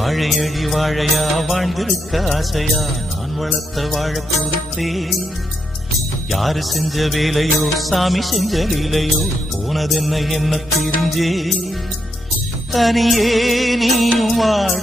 வாழையடி வாழையா வாழ்ந்திருக்க ஆசையா நான் வளர்த்த வாழ பொறுத்தே யாரு செஞ்ச வேலையோ சாமி செஞ்ச லீலையோ போனதென்ன என்ன தெரிஞ்சே தனியே நீயும் வாழ